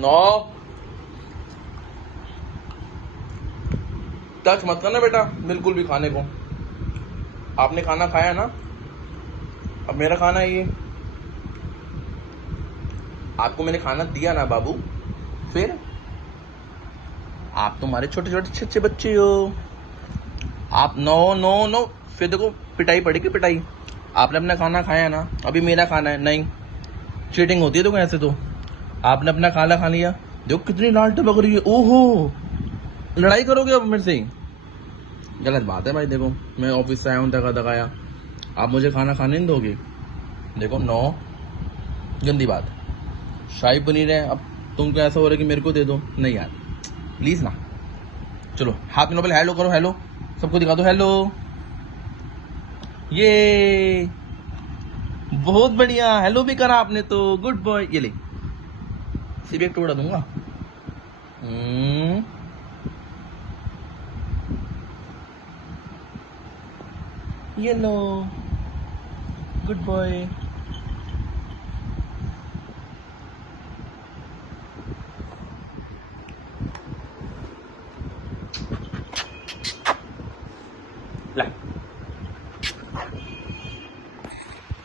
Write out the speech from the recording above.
No, touch मत करना बेटा बिल्कुल भी खाने को। आपने खाना खाया ना, अब मेरा खाना है ये। आपको मैंने खाना दिया ना बाबू, फिर आप तुम्हारे छोटे छोटे अच्छे बच्चे हो। आप नो नो नो, फिर देखो पिटाई पड़ेगी पिटाई। आपने अपना खाना खाया ना, अभी मेरा खाना है नहीं। चीटिंग होती है तो ऐसे तो। आपने अपना खाना खा लिया, देखो कितनी लाल टपक रही है। ओहो, लड़ाई करोगे अब मेरे से? गलत बात है भाई। देखो मैं ऑफिस से आया हूँ थका थकाया, आप मुझे खाना खाने नहीं दोगे? देखो नो, गंदी बात। शाही पनीर है, अब तुमको ऐसा हो रहा है कि मेरे को दे दो? नहीं यार प्लीज ना। चलो हाथ मिलाओ, पहले हेलो करो, हेलो सबको दिखा दो, हेलो। ये बहुत बढ़िया, हेलो भी करा आपने तो, गुड बॉय। ये ले, सिर्फ एक टुकड़ा दूंगा। ये लो, गुड बॉय।